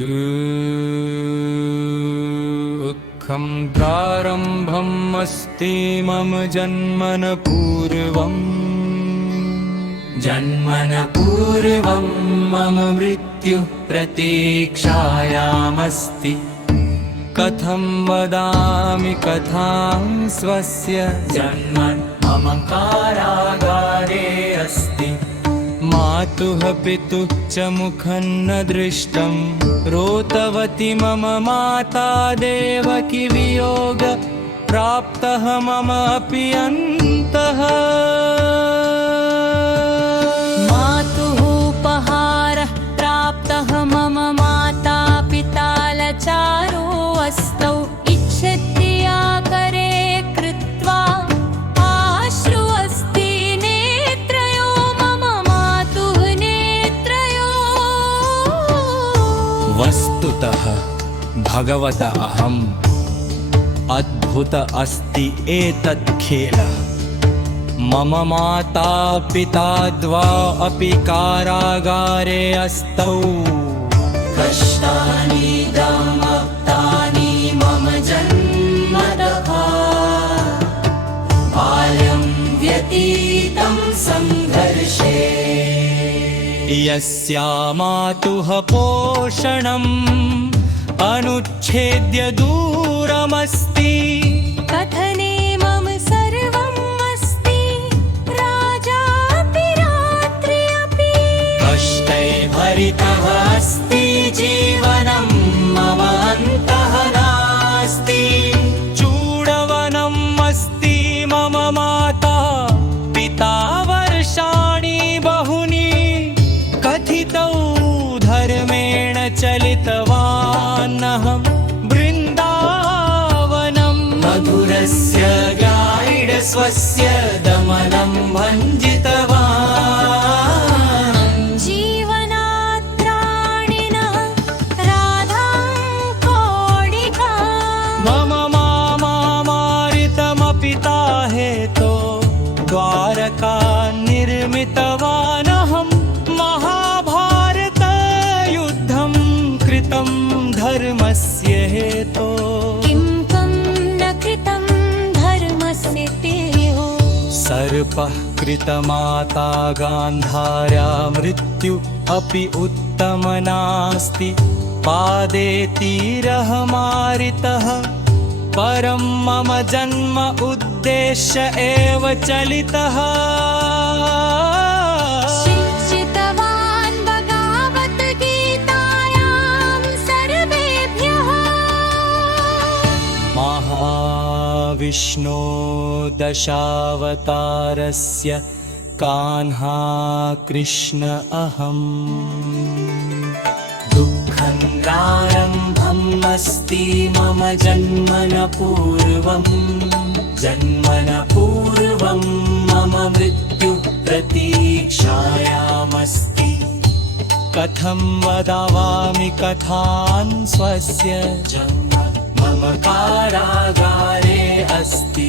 दुःखं प्रारम्भम् अस्ति मम जन्मन पूर्वं मम मृत्युः प्रतीक्षायामस्ति। कथं वदामि कथां स्वस्य जन्म मम कारागारे अस्ति। मातुः पितुः च मुखं न दृष्टं रोतवती मम माता देवकी वियोग प्राप्तः मम अपि अन्तः। मातुः उपहारः प्राप्तः मम माता पिता लचारो अस्तौ। इच्छत्याकरे कृत्वा आश्रु अस्ति नेत्रयो मम मातुः नेत्रयो। वस्तुतः भगवत अहम् अद्भुत अस्ति एतत् खेलः। मम माता पिता द्वा अपि कारागारे अस्तौ। कष्टानि दमप्तानि मम जन्मतः बाल्यं व्यतीतं संघर्षे। यस्या मातुः पोषणम् अनुच्छेद्य दूरमस्ति। कथने मम सर्वम् अस्ति राजापि रात्रि अपि। कष्टै भरितः अस्ति जीवनं मम अन्तः नास्ति। चूडवनम् अस्ति मम माता पिता वर्षाणि बहुनि। कथितौ धर्मेण चलितवानहं वृन्दावनं। मधुरस्य गाइड स्वस्य दमनं भञ्जितवान्। जीवनात्राणिनः राधां कोडिका। मम मामा मारितमपि हेतो द्वारका निर्मितवानहं। महाभारतयुद्धं कृतं धर्मस्य हेतो। किं त्वं न कृतं धर्मस्य तेयो। सर्पः कृतमाता गान्धार्या मृत्यु अपि उत्तम नास्ति। पादे तीरः मारितः परं मम जन्म उद्देश्य एव चलितः। शिक्षितवान् भगवद्गीतायां सर्वेभ्यः। महाविष्णो दशावतारस्य कान्हा कृष्ण अहम्। दुःखं प्रारम्भम् अस्ति मम जन्मन पूर्वं मम मृत्युः प्रतीक्षायामस्ति। कथं वदामि कथान् स्वस्य जन्म मम कारागारे अस्ति।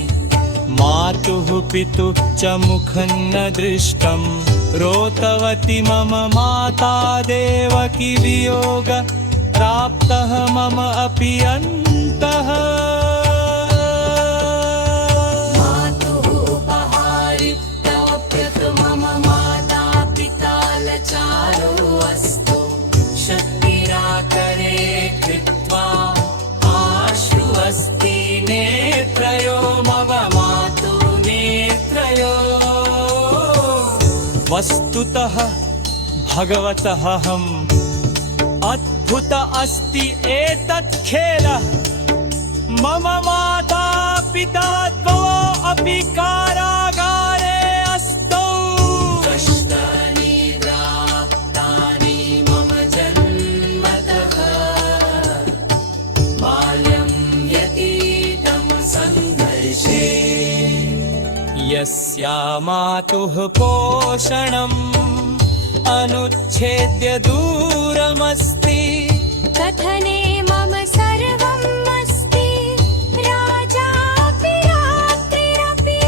मातुः पितुः च मुखं न दृष्टं रोतवती मम माता देवकी वियोग प्राप्तः मम अपि अन्तः। मातुः उपहारितः मम माता पिता लचारो अस्तु। शक्तिराकरे कृत्वा आश्रु अस्ति नेत्रयो मम मातु नेत्रयो। वस्तुतः भगवतः अहम् अद्भुत अस्ति एतत् खेलः। मम माता पिता द्वौ अपि कारागारे अस्तौ। कष्टानि प्राप्तानि मम जन्मतः बाल्यं व्यतीतं संघर्षे। यस्या मातुः पोषणम् अनुच्छेद्य दूरमस्ति। कथने मम सर्वम् अस्ति राजापि रात्रिरपि।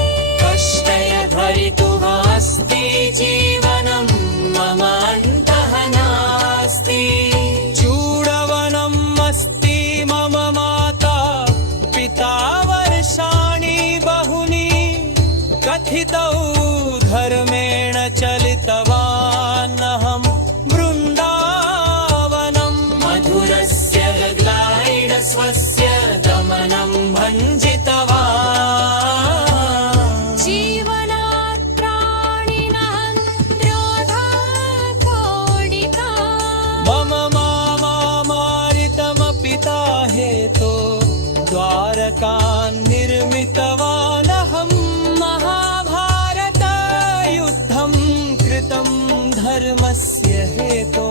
कष्टय भरितुः अस्ति जीवनं मम अन्तः नास्ति। चूडव धर्मस्य हेतो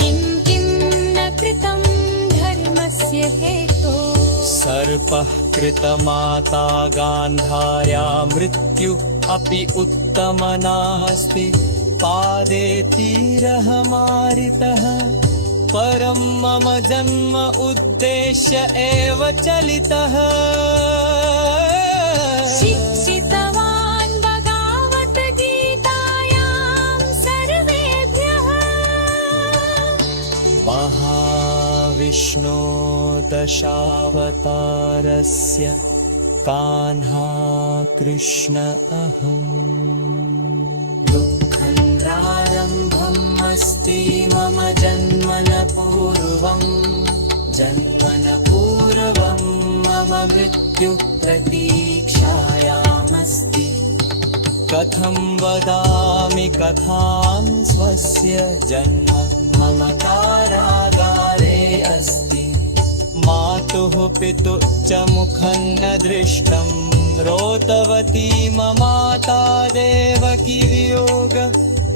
किं किं न कृतं धर्मस्य हेतो सर्पः कृतमाता गान्धार्या मृत्यु अपि उत्तम नास्ति पादे तीरः मारितः परं मम जन्म उद्देश्य एव चलितः शिक्षितवान् भगावत गीतायां सर्वेभ्यः महाविष्णो दशावतारस्य कान्हा कृष्ण अहम् दुःखन्द्रारम्भम् अस्ति मम जन्मन पूर्वं मम मृत्यु प्रतीक्षायामस्ति कथं वदामि कथां स्वस्य जन्म मम कारागारे अस्ति मातुः पितुः च मुखं न दृष्टं रोतवती ममाता देवकी वियोग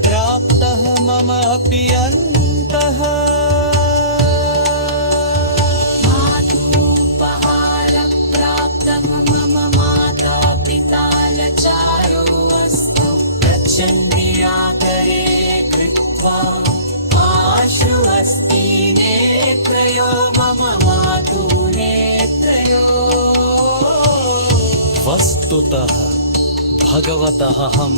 प्राप्तः मम अपि अन्तः मातुपहारप्राप्तं मम माता पिता लचारो अस्तु निराकरे कृत्वा आश्रु अस्ति नेत्रयो मम मातुः नेत्रयो वस्तुतः भगवतः हम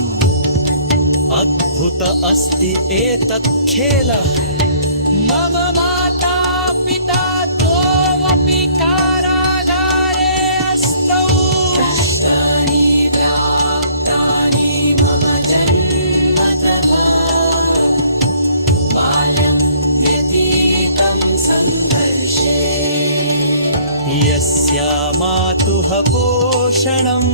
अद्भुत अस्ति एतत् खेलः मम माता पिता द्वौपि कारागारे अस्तौ कष्टानि प्राप्तानि मम जन्मतः बाल्यं व्यतीतं सङ्घर्षे यस्या मातुः पोषणम्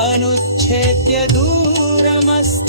अनुच्छेद्य दूरमस्ति